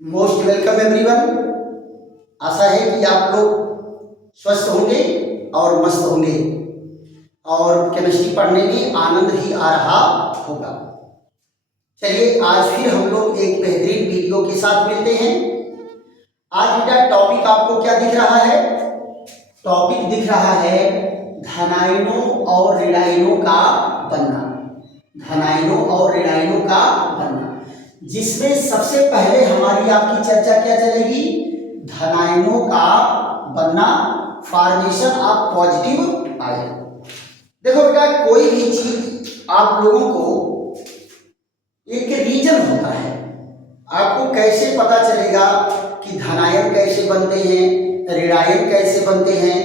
Most welcome everyone. आशा है कि आप लोग स्वस्थ होंगे और मस्त होंगे और केमिस्ट्री पढ़ने में आनंद ही आ रहा होगा। चलिए आज फिर हम लोग एक बेहतरीन वीडियो के साथ मिलते हैं। आज बेटा टॉपिक आपको क्या दिख रहा है? टॉपिक दिख रहा है धनायनों और ऋणायनों का बनना। धनायनों और ऋणायनों का बनना, जिसमें सबसे पहले हमारी आपकी चर्चा क्या चलेगी? धनायनों का बनना, फॉर्मेशन ऑफ पॉजिटिव आयन। देखो बेटा, कोई भी चीज आप लोगों को एक रीजन होता है। आपको कैसे पता चलेगा कि धनायन कैसे बनते हैं, ऋणायन कैसे बनते हैं?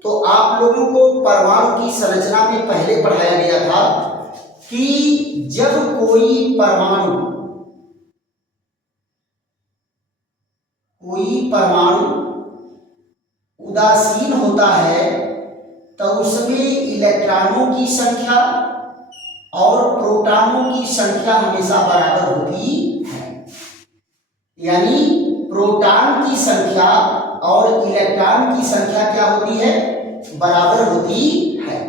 तो आप लोगों को परमाणु की संरचना में पहले पढ़ाया गया था कि जब कोई परमाणु उदासीन होता है तो उसमें इलेक्ट्रॉनों की संख्या और प्रोटॉनों की संख्या हमेशा बराबर होती है। यानी प्रोटॉन की संख्या और इलेक्ट्रॉन की संख्या क्या होती है? बराबर होती है।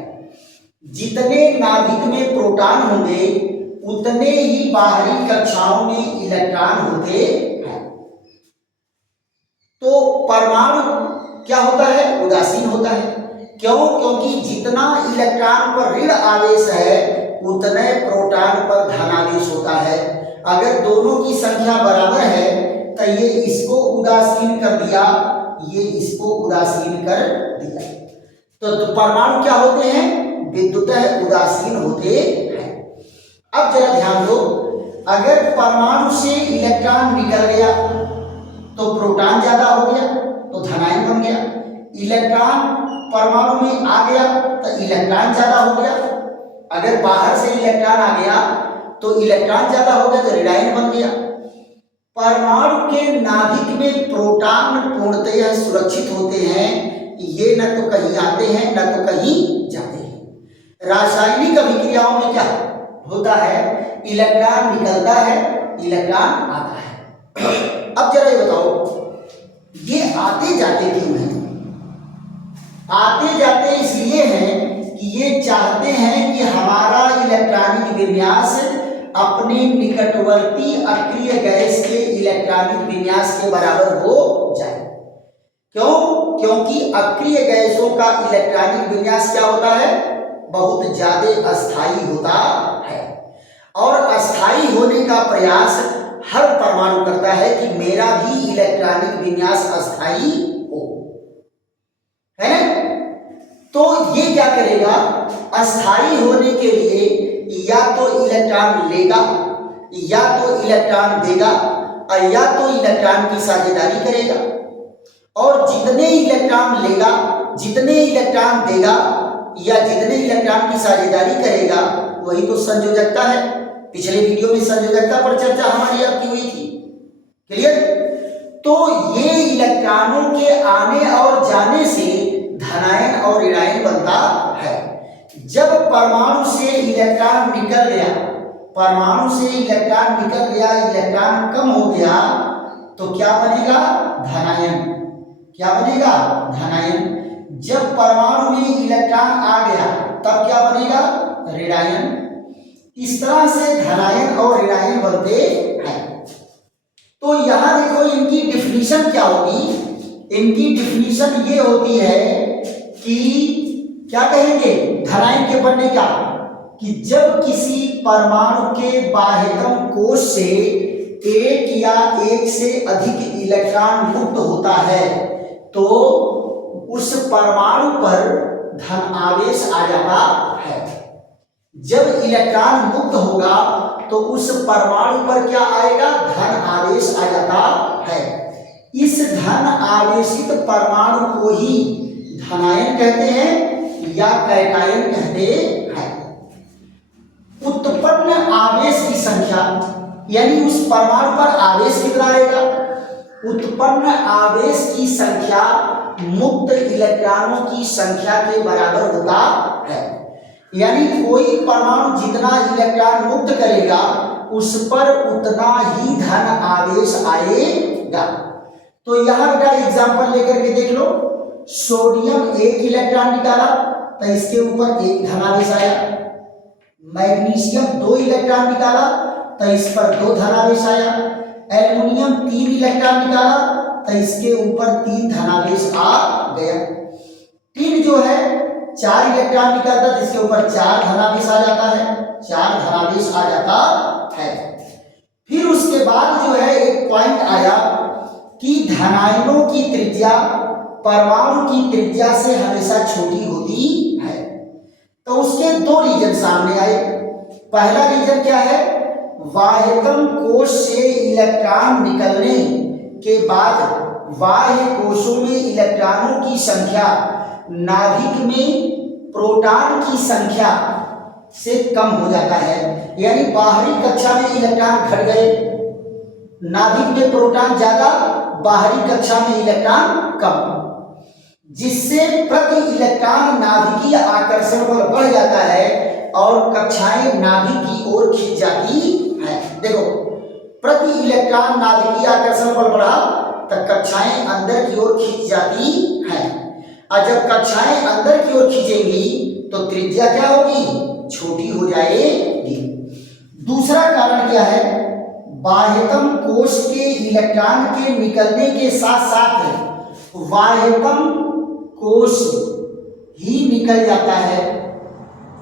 जितने नाभिक में प्रोटॉन होंगे उतने ही बाहरी कक्षाओं में इलेक्ट्रॉन होते हैं। तो परमाणु क्या होता है? उदासीन होता है। क्यों? क्योंकि जितना इलेक्ट्रॉन पर ऋण आवेश है उतने प्रोटॉन पर धन आवेश होता है। अगर दोनों की संख्या बराबर है तो ये इसको उदासीन कर दिया, ये इसको उदासीन कर दिया। तो परमाणु क्या होते हैं? विद्युतः उदासीन होते हैं। अब जरा ध्यान दो, अगर परमाणु से इलेक्ट्रॉन निकल गया तो प्रोटॉन ज्यादा हो गया तो धनायन बन गया। इलेक्ट्रॉन परमाणु में आ गया तो इलेक्ट्रॉन ज्यादा हो गया। अगर बाहर से इलेक्ट्रॉन आ गया तो इलेक्ट्रॉन ज्यादा हो गया तो ऋणायन बन गया। परमाणु के नाभिक में प्रोटॉन पूर्णतः सुरक्षित होते हैं। ये न तो कहीं आते हैं न तो कहीं जाते हैं। रासायनिक अभिक्रियाओं में क्या होता है? इलेक्ट्रॉन निकलता है, इलेक्ट्रॉन आता है। अब जरा ये बताओ, ये आते जाते क्यों हैं? आते जाते इसलिए हैं कि ये चाहते हैं कि हमारा इलेक्ट्रॉनिक विन्यास अपने निकटवर्ती अक्रिय गैस के इलेक्ट्रॉनिक विन्यास के बराबर हो जाए। क्यों? क्योंकि अक्रिय गैसों का इलेक्ट्रॉनिक विन्यास क्या होता है? बहुत ज्यादा अस्थायी होता है। और अस्थायी होने का प्रयास हर परमाणु करता है कि मेरा भी इलेक्ट्रॉनिक विन्यास अस्थायी हो, है ना? तो ये क्या करेगा? अस्थायी होने के लिए या तो इलेक्ट्रॉन लेगा, या तो इलेक्ट्रॉन देगा, और या तो इलेक्ट्रॉन की साझेदारी करेगा। और जितने इलेक्ट्रॉन लेगा, जितने इलेक्ट्रॉन देगा या जितने इलेक्ट्रॉन की साझेदारी करेगा वही तो संयोजकता है। पिछले वीडियो में संयोजकता पर चर्चा हमारी आपकी हुई थी, क्लियर? तो ये इलेक्ट्रॉनों के आने और जाने से धनायन और ऋणायन बनता है। जब परमाणु से इलेक्ट्रॉन निकल गया, परमाणु से इलेक्ट्रॉन निकल गया, इलेक्ट्रॉन कम हो गया तो क्या बनेगा? धनायन। क्या बनेगा? धनायन। जब परमाणु में इलेक्ट्रॉन आ गया तब क्या बनेगा? ऋणायन। इस तरह से धनायन और ऋणायन बनते हैं। तो यहां देखो, इनकी डिफिनीशन क्या होगी? इनकी डिफिनीशन ये होती है कि क्या कहेंगे धनायन के बनने का? कि जब किसी परमाणु के बाह्यतम कोश से एक या एक से अधिक इलेक्ट्रॉन मुक्त होता है तो उस परमाणु पर धन आवेश आ जाता है। जब इलेक्ट्रॉन मुक्त होगा तो उस परमाणु पर क्या आएगा? धन आवेश आ जाता है। इस धन आवेशित परमाणु को ही धनायन कहते हैं या कैटायन कहते हैं। उत्पन्न आवेश की संख्या, यानी उस परमाणु पर आवेश कितना आएगा? उत्पन्न आवेश की संख्या मुक्त इलेक्ट्रॉनों की संख्या के बराबर होता है। यानी कोई परमाणु जितना इलेक्ट्रॉन मुक्त करेगा उस पर उतना ही धन आवेश आएगा। तो यहां बेटा एग्जांपल लेकर के देख लो, सोडियम एक इलेक्ट्रॉन निकाला तो इसके ऊपर एक धनावेश आया, मैग्नीशियम 2 इलेक्ट्रॉन निकाला तो इस पर 2 धनावेश आया, एल्युमिनियम 3 इलेक्ट्रॉन निकाला तो इसके ऊपर 3 धनावेश आ गया। टिन जो है 4 इलेक्ट्रॉन निकालता है जिसके ऊपर 4 धनावेश आ जाता है, 4 धनावेश आ जाता है। फिर उसके बाद जो है एक पॉइंट आया कि धनायनों की त्रिज्या परमाणु की त्रिज्या से हमेशा छोटी होती है। तो उसके 2 रीजन सामने आए। पहला रीजन क्या है, बाह्यतम कोश से इलेक्ट्रॉन निकलने के बाद बाह्य कोशों में इलेक्ट्रॉनों की संख्या नाभिक में प्रोटॉन की संख्या से कम हो जाता है। यानी बाहरी कक्षा में इलेक्ट्रॉन घट गए, नाभिक में प्रोटॉन ज्यादा, बाहरी कक्षा में इलेक्ट्रॉन कम, जिससे प्रति इलेक्ट्रॉन नाभिकीय आकर्षण बल बढ़ जाता है और कक्षाएं नाभिक की ओर खींच जाती है। देखो, प्रति इलेक्ट्रॉन नाभिकीय आकर्षण बल बढ़ा तब कक्षाएं अंदर की ओर खींच जाती हैं, और जब कक्षाएं अंदर की ओर खींचेंगी तो त्रिज्या क्या होगी, छोटी हो जाएगी। दूसरा कारण क्या है, बाह्यतम कोश के इलेक्ट्रॉन के निकलने के साथ साथ बाह्यतम कोश ही निकल जाता है,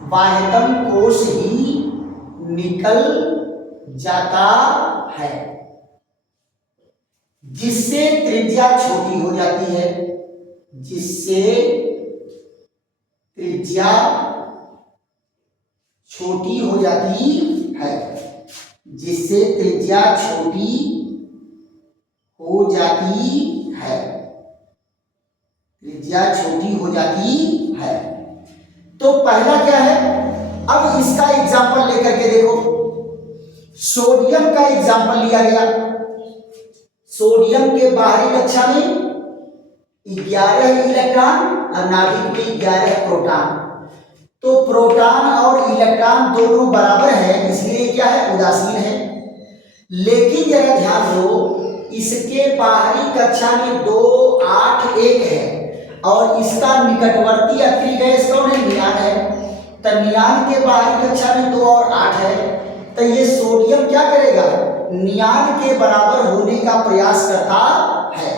बाह्यतम कोश ही निकल जाता है, जिससे त्रिज्या छोटी हो जाती है, जिससे त्रिज्या छोटी हो जाती है, जिससे त्रिज्या छोटी हो जाती है, त्रिज्या छोटी हो जाती है। तो पहला क्या है, अब इसका एग्जांपल लेकर के देखो, सोडियम का एग्जांपल लिया गया। सोडियम के बाहरी कक्षा में 11 इलेक्ट्रॉन और नाभिक में 11 प्रोटॉन। तो प्रोटॉन और इलेक्ट्रॉन दोनों बराबर है, इसलिए क्या है, उदासीन है। लेकिन जरा ध्यान दो, इसके बाहरी कक्षा में 2, 8, 1 है और इसका निकटवर्ती अक्रिय गैस कौन है, नियान है। तो नियान के बाहरी कक्षा में 2 और 8 है, तो ये सोडियम क्या करेगा, नियान के बराबर होने का प्रयास करता है,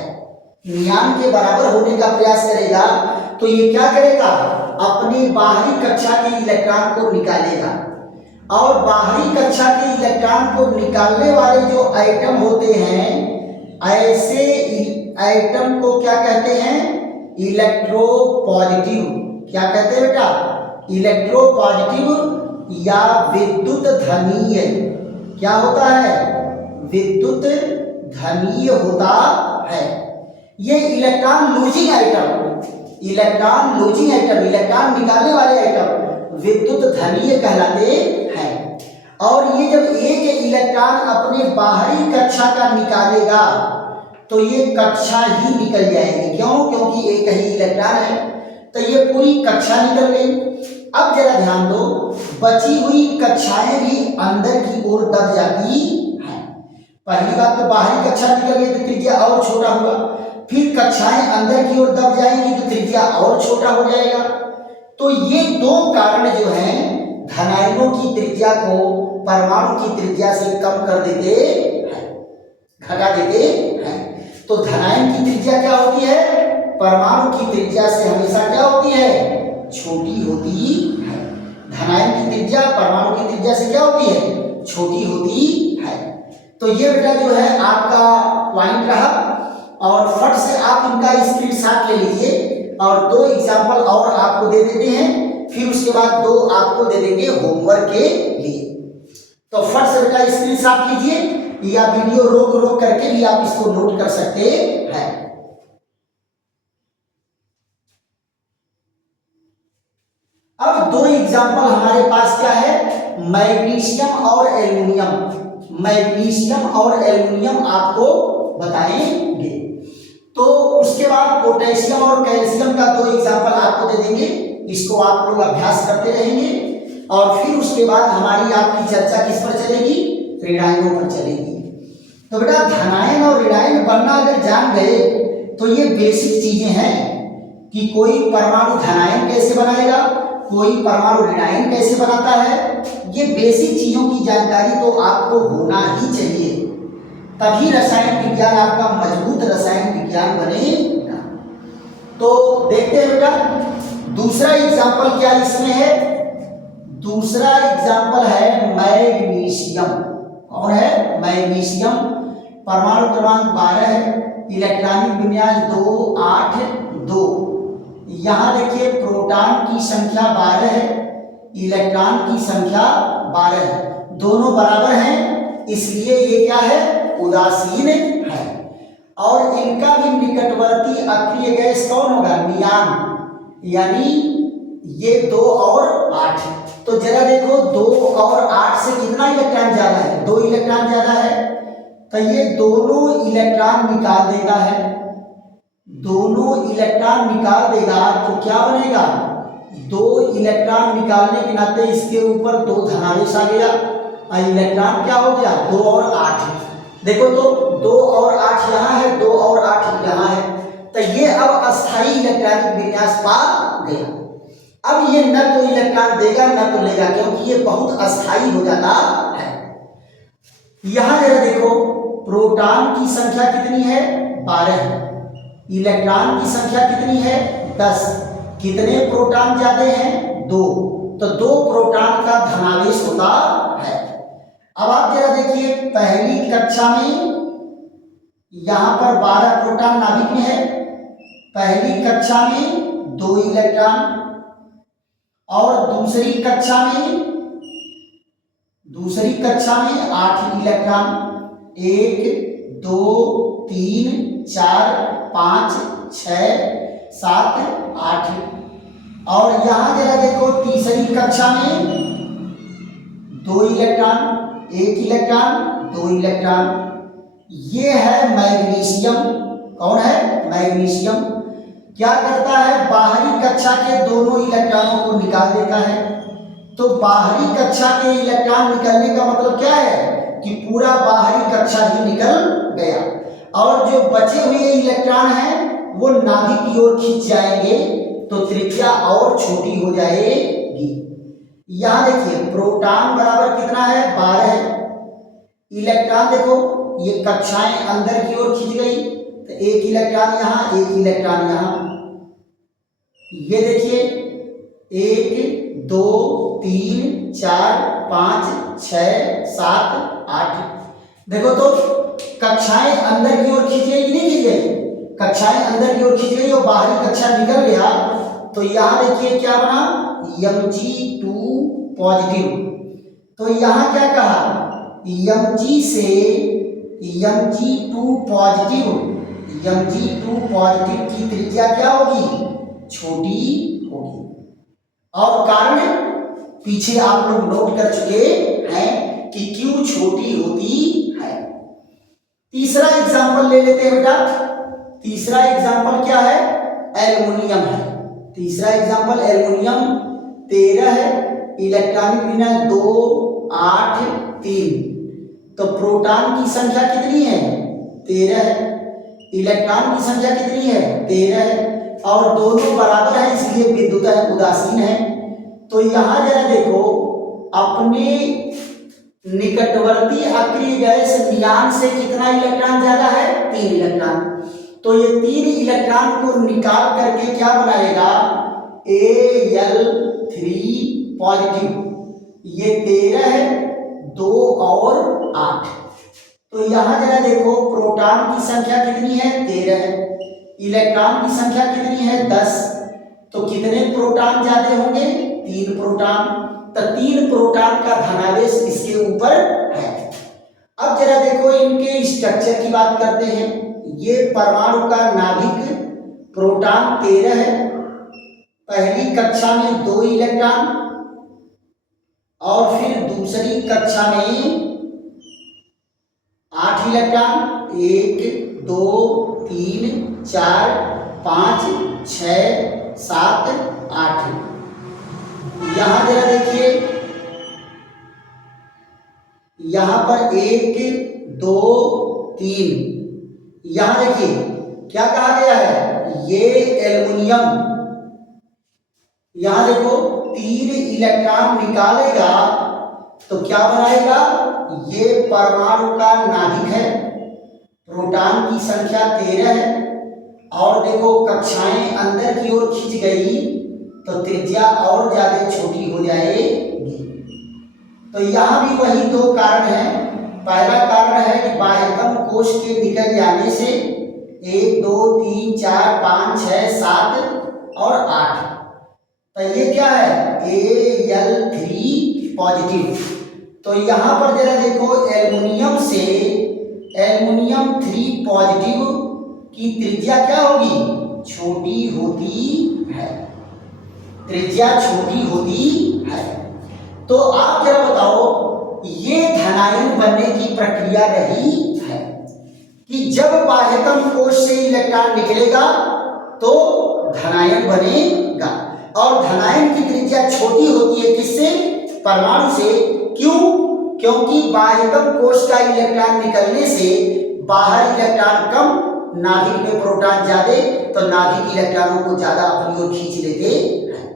नियान के बराबर होने का प्रयास करेगा। तो ये क्या करेगा, अपनी बाहरी कक्षा के इलेक्ट्रॉन को निकालेगा, और बाहरी कक्षा के इलेक्ट्रॉन को निकालने वाले जो एटम होते हैं, ऐसे एटम को क्या कहते हैं, इलेक्ट्रोपॉजिटिव। क्या कहते हैं बेटा, इलेक्ट्रोपॉजिटिव या विद्युत धनीय। क्या होता है, विद्युत धनीय होता है। ये electron losing item, electron losing item, electron निकालने वाले आइटम विद्युत धनीय कहलाते हैं। और ये जब एक इलेक्ट्रॉन अपने बाहरी कक्षा का निकालेगा तो ये कक्षा ही निकल जाएगी। क्यों, क्योंकि एक ही इलेक्ट्रॉन है, तो ये पूरी कक्षा निकल गई। अब जरा ध्यान दो, बची हुई कक्षाएं भी अंदर की ओर दब जाती हैं। पहली बात तो बाहरी कक्षा निकल गई तो त्रिज्या और छोटा हुआ, फिर कक्षाएं अंदर की ओर दब जाएंगी तो त्रिज्या और छोटा हो जाएगा। तो ये 2 कारण जो हैं धनायनों की त्रिज्या को परमाणु की त्रिज्या से कम कर देते हैं, घटा देते हैं। तो धनायन की त्रिज्या क्या होती है, परमाणु की त्रिज्या से हमेशा क्या होती है, छोटी होती है। धनायन की त्रिज्या परमाणु की त्रिज्या से क्या होती है, छोटी होती है। तो ये बेटा जो है आपका पॉइंट रहा, और फट से आप इनका स्क्रीनशॉट ले लीजिए और 2 एग्जांपल और आपको दे देते हैं, फिर उसके बाद 2 आपको दे देंगे होमवर्क के लिए। तो फट से बेटा स्क्रीनशॉट लीजिए, या वीडियो रोक रोक करके भी आप इसको नोट कर सकते हैं। अब 2 एग्जांपल हमारे पास क्या है, मैग्नीशियम और एल्युमिनियम। मैग्नीशियम और एल्युमिनियम आपको बताएंगे। तो उसके बाद पोटेशियम और कैल्शियम का 2 एग्जांपल आपको दे देंगे, इसको आप लोग अभ्यास करते रहेंगे और फिर उसके बाद हमारी आपकी चर्चा किस पर चलेगी, ऋणायनों पर चलेगी। तो बेटा धनायन और ऋणायन बनना अगर जान गए तो ये बेसिक चीजें हैं कि कोई परमाणु धनायन कैसे बनाएगा, कोई परमाणु ऋणायन कैसे बनाता है। ये बेसिक चीजों की जानकारी तो आपको होना ही चाहिए, तभी रसायन विज्ञान आपका मजबूत रसायन विज्ञान बनेगा। तो देखते हैं बेटा दूसरा एग्जाम्पल क्या इसमें है। दूसरा एग्जाम्पल है मैग्नीशियम। कौन है? मैग्नीशियम। परमाणु क्रमांक 12 है, इलेक्ट्रॉनिक विन्यास 2 8 2। यहां देखिए प्रोटॉन की संख्या 12 है, इलेक्ट्रॉन की संख्या 12 है, दोनों बराबर हैं, इसलिए ये क्या है, उदासीन है। और इनका भी निकटवर्ती अक्रिय गैस कौन होगा, नियान, यानी ये 2 और 8। तो जरा देखो 2 और 8 से कितना इलेक्ट्रॉन ज्यादा है, 2 इलेक्ट्रॉन ज्यादा है, तो ये दोनों इलेक्ट्रॉन निकाल देता है। दोनों इलेक्ट्रॉन निकाल देगा तो क्या बनेगा, 2 इलेक्ट्रॉन निकालने के नाते इसके ऊपर 2 धनावेश आ गया और इलेक्ट्रॉन क्या हो गया, 2 और 8। देखो तो 2 और 8 यहाँ है, 2 और 8 यहाँ है, तो ये अब अस्थाई इलेक्ट्रॉनिक विन्यास पा गया। अब ये न तो इलेक्ट्रॉन देगा न तो लेगा, क्योंकि ये बहुत अस्थाई हो जाता है। यहां जरा देखो प्रोटॉन की संख्या कितनी है, 12, इलेक्ट्रॉन की संख्या कितनी है, 10। कितने प्रोटॉन ज्यादा हैं, 2, तो 2 प्रोटॉन का धनावेश होता है। अब आप जरा देखिए पहली कक्षा में यहां पर 12 प्रोटॉन नाभिक में है, पहली कक्षा में 2 इलेक्ट्रॉन, और दूसरी कक्षा में 8 इलेक्ट्रॉन, 1 2 3 4 5 6 7 8। और यहां जरा देखो तीसरी कक्षा में 2 इलेक्ट्रॉन, 1 इलेक्ट्रॉन, 2 इलेक्ट्रॉन। ये है मैग्नीशियम। कौन है, मैग्नीशियम। क्या करता है, बाहरी कक्षा के दोनों इलेक्ट्रॉनों को निकाल देता है। तो बाहरी कक्षा के इलेक्ट्रॉन निकलने का मतलब क्या है कि पूरा बाहरी कक्षा ही निकल गया, और जो बचे हुए इलेक्ट्रॉन हैं वो नाभिक की ओर खिंच जाएंगे, तो त्रिज्या और छोटी हो जाएगी। यहां देखिए प्रोटॉन बराबर कितना है, 12 है, इलेक्ट्रॉन देखो ये कक्षाएं अंदर की ओर खिंच गई, तो 1 इलेक्ट्रॉन यहां, 1 इलेक्ट्रॉन यहां। ये देखिए 1 2 3 4 5 6 7 8। देखो तो कक्षाएं अंदर की ओर खिंच गई कि नहीं खिंच गई, कक्षाएं अंदर की ओर खिंच गई और बाहरी कक्षा निकल गया। तो यहां देखिए क्या बना, Mg2 पॉजिटिव। तो यहां क्या कहा, Mg से Mg2 पॉजिटिव की त्रिज्या क्या होगी, छोटी होगी। और कारण पीछे आप लोग नोट कर चुके हैं कि क्यों छोटी होती है। तीसरा एग्जांपल ले लेते हैं बेटा। तीसरा एग्जांपल क्या है, एल्युमिनियम है। तीसरा एग्जांपल एल्युमिनियम, 13 है, इलेक्ट्रॉनिक विन्यास 2 8 3। तो प्रोटॉन की संख्या कितनी है, 13 है, इलेक्ट्रॉन की संख्या कितनी है, 13 है, और दोनों बराबर है, इसलिए विद्युत उदासीन है। तो यहां जरा देखो अपने निकटवर्ती अक्रिय गैस नियान से कितना इलेक्ट्रॉन ज्यादा है, 3 इलेक्ट्रॉन। तो ये 3 इलेक्ट्रॉन को निकाल करके क्या बनाएगा, Al3 पॉजिटिव। ये 13 है, 2 और 8। तो यहां जरा देखो प्रोटॉन की संख्या कितनी है, 13 है, इलेक्ट्रॉन की संख्या कितनी है, 10। तो कितने प्रोटॉन ज्यादा होंगे, 3 प्रोटॉन। तो 3 प्रोटॉन का धनावेश इसके ऊपर है। अब जरा देखो इनके स्ट्रक्चर की बात करते हैं। ये परमाणु का नाभिक प्रोटॉन 13 है, पहली कक्षा में 2 इलेक्ट्रॉन, और फिर दूसरी कक्षा में 8 इलेक्ट्रॉन, 1 2 3 4 5 6 7 8। यहां जरा देखिए, यहां पर 1 2 3, यहां देखिए क्या कहा गया है, ये एल्युमिनियम, यहां देखो 3 इलेक्ट्रॉन निकालेगा तो क्या बनाएगा, ये परमाणु का नाभिक है, प्रोटॉन की संख्या 13 है, और देखो कक्षाएं अंदर की ओर खिंच गई तो त्रिज्या और ज्यादा छोटी हो जाएगी। तो यहां भी वही दो कारण हैं। पहला कारण है कि बाह्यतम कोश के निकल जाने से 1 2 3 4 5 6 7 और 8, तो ये क्या है, Al3 पॉजिटिव। तो यहां पर जरा देखो, एल्युमिनियम से एल्युमिनियम 3 पॉजिटिव की त्रिज्या क्या होगी, छोटी होती है, त्रिज्या छोटी होती है। तो आप जरा बताओ, ये धनायन बनने की प्रक्रिया रही है कि जब बाह्यतम कोश से इलेक्ट्रॉन निकलेगा तो धनायन बनेगा, और धनायन की त्रिज्या छोटी होती है किससे, परमाणु से। क्यों, क्योंकि बाह्यतम कोश का इलेक्ट्रॉन निकलने से बाहर इलेक्ट्रॉन कम, नाभिक में प्रोटॉन ज्यादा, तो नाभिक इलेक्ट्रॉनों को ज्यादा अपनी ओर खींच लेते हैं।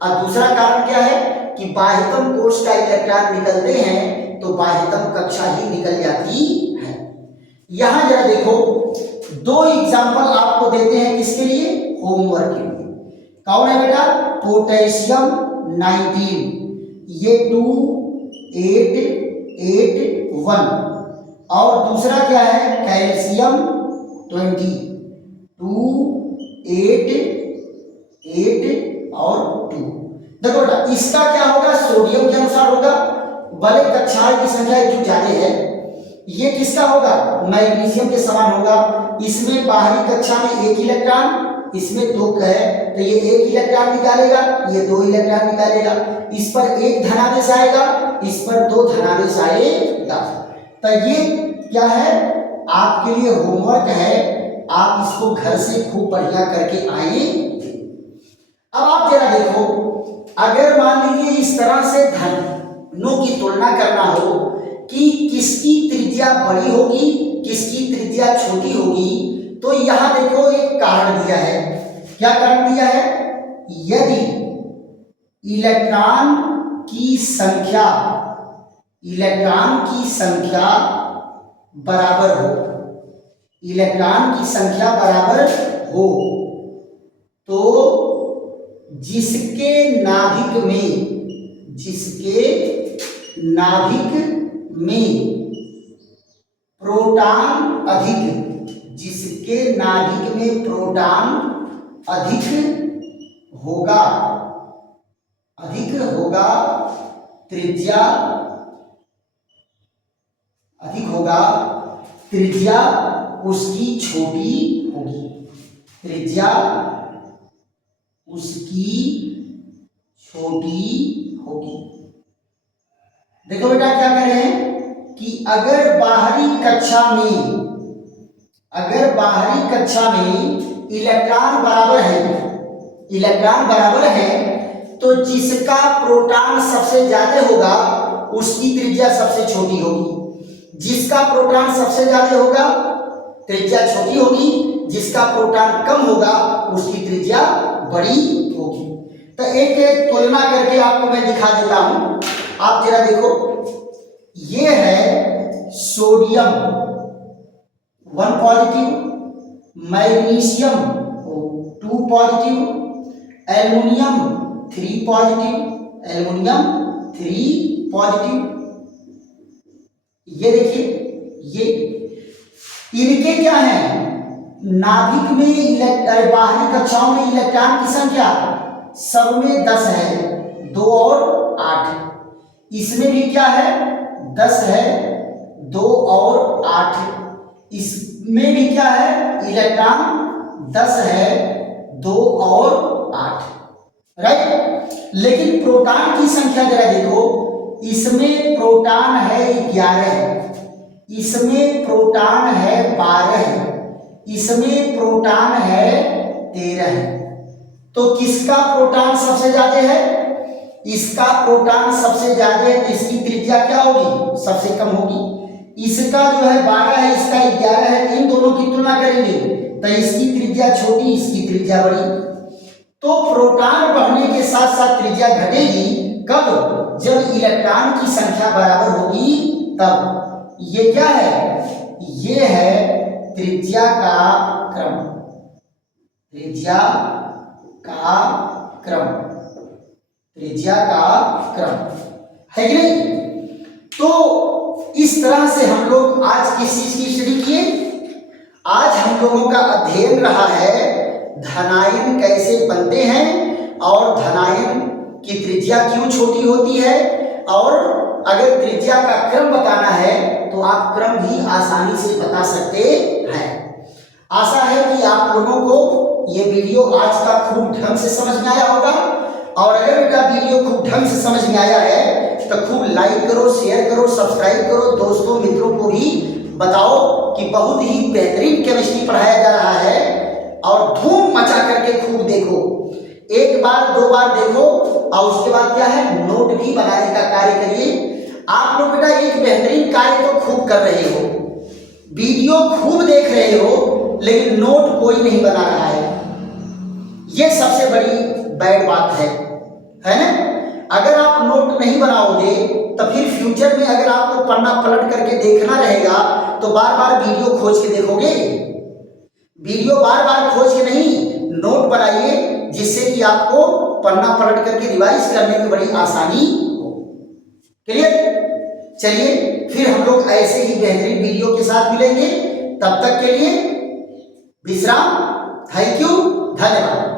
और दूसरा कारण क्या है कि बाह्यतम कोश का इलेक्ट्रॉन निकलते हैं तो बाह्यतम कक्षा ही निकल जाती है। यहां जरा देखो, 2 एग्जांपल आपको देते हैं किसके लिए, होमवर्क के लिए। कौन है बेटा, पोटेशियम 19, ये 2 8 8 1, और दूसरा क्या है, कैल्शियम 20, 2 8 8 और 2। देखो बेटा, इसका क्या होगा, सोडियम के अनुसार होगा, भले कक्षाएं की संख्या एक ज्यादा है। ये किसका होगा, मैग्नीशियम के समान होगा। इसमें बाहरी कक्षा में 1 इलेक्ट्रॉन, इसमें 2 है, तो ये 1 इलेक्ट्रॉन निकालेगा, ये 2 इलेक्ट्रॉन निकालेगा। इस पर 1 धनावेश आएगा, इस पर 2 धनावेश आएगा। तो ये क्या है, आपके लिए होमवर्क है, आप इसको घर से खूब बढ़िया करके आए। अब आप जरा देखो, अगर मान लीजिए इस तरह से धनों की तुलना करना हो कि किसकी त्रिज्या बड़ी होगी, किसकी त्रिज्या छोटी होगी, तो यहां देखो एक कारण दिया है। क्या कारण दिया है, यदि इलेक्ट्रॉन की संख्या बराबर हो, इलेक्ट्रॉन की संख्या बराबर हो, तो जिसके नाभिक में प्रोटॉन अधिक, जिसके नाभिक में प्रोटॉन अधिक होगा त्रिज्या अधिक होगा, त्रिज्या उसकी छोटी होगी, त्रिज्या उसकी छोटी होगी। देखो बेटा क्या कह रहे हैं कि अगर बाहरी कक्षा में इलेक्ट्रॉन बराबर है, तो जिसका प्रोटॉन सबसे ज्यादा होगा उसकी त्रिज्या सबसे छोटी होगी, जिसका प्रोटॉन सबसे ज्यादा होगा त्रिज्या छोटी होगी, जिसका प्रोटॉन कम होगा उसकी त्रिज्या बड़ी होगी। तो एक तुलना करके आपको मैं दिखा देता हूं, आप जरा देखो, ये है sodium 1 positive, magnesium 2 positive, aluminium 3 positive, ये देखिए, ये इनके क्या है, नाभिक में बाहरी कक्षाओं में इलेक्ट्रॉन की संख्या सब में 10 है, 2 और 8, इसमें भी क्या है 10 है, 2 और 8, इसमें भी क्या है इलेक्ट्रॉन 10 है, 2 और 8, राइट। लेकिन प्रोटॉन की संख्या जरा देखो, इसमें प्रोटॉन है 11, इसमें प्रोटॉन है 12, इसमें प्रोटॉन है 13, तो किसका प्रोटॉन सबसे ज्यादा है, इसका प्रोटॉन सबसे ज्यादा है तो इसकी त्रिज्या क्या होगी, सबसे कम होगी। इसका जो है 12 है, इसका 11 है, इन दोनों की तुलना करेंगे तो इसकी त्रिज्या छोटी, इसकी त्रिज्या बड़ी। तो प्रोटॉन बढ़ने के साथ साथ त्रिज्या घटेगी कब, जब इलेक्ट्रॉन की संख्या बराबर होगी तब। ये क्या है, ये है त्रिज्या का क्रम, त्रिज्या का क्रम, त्रिज्या का क्रम है कि नहीं। तो इस तरह से हम लोग आज किस चीज की स्टडी किए, आज हम लोगों का अध्ययन रहा है धनायन कैसे बनते हैं और धनायन की त्रिज्या क्यों छोटी होती है, और अगर त्रिज्या का क्रम बताना है तो आप क्रम भी आसानी से बता सकते हैं। आशा है कि आप लोगों को ये वीडियो आज का खूब ढंग से समझ में आया होगा, और अगर बेटा वीडियो खूब ढंग से समझ में आया है तो खूब लाइक करो, शेयर करो, सब्सक्राइब करो, दोस्तों मित्रों को भी बताओ कि बहुत ही बेहतरीन केमिस्ट्री पढ़ाया जा रहा है, और धूम मचा करके खूब देखो। एक बार दो बार देखो और उसके बाद क्या है, नोट भी बनाने का कार्य करिए। आप लोग बेटा एक बेहतरीन कार्य तो खूब कर रहे हो, वीडियो खूब देख रहे हो, लेकिन नोट कोई नहीं बना रहा है। ये सबसे बड़ी बैड बात है ना। अगर आप नोट नहीं बनाओगे तो फिर फ्यूचर में अगर आपको पन्ना पलट करके देखना रहेगा तो बार बार वीडियो खोज के देखोगे। वीडियो बार बार खोज के नहीं, नोट बनाइए जिससे कि आपको पन्ना पलट करके रिवाइज करने में बड़ी आसानी हो। क्लियर। चलिए फिर हम लोग ऐसे ही बेहतरीन वीडियो के साथ मिलेंगे, तब तक के लिए विश्राम। थैंक यू, धन्यवाद।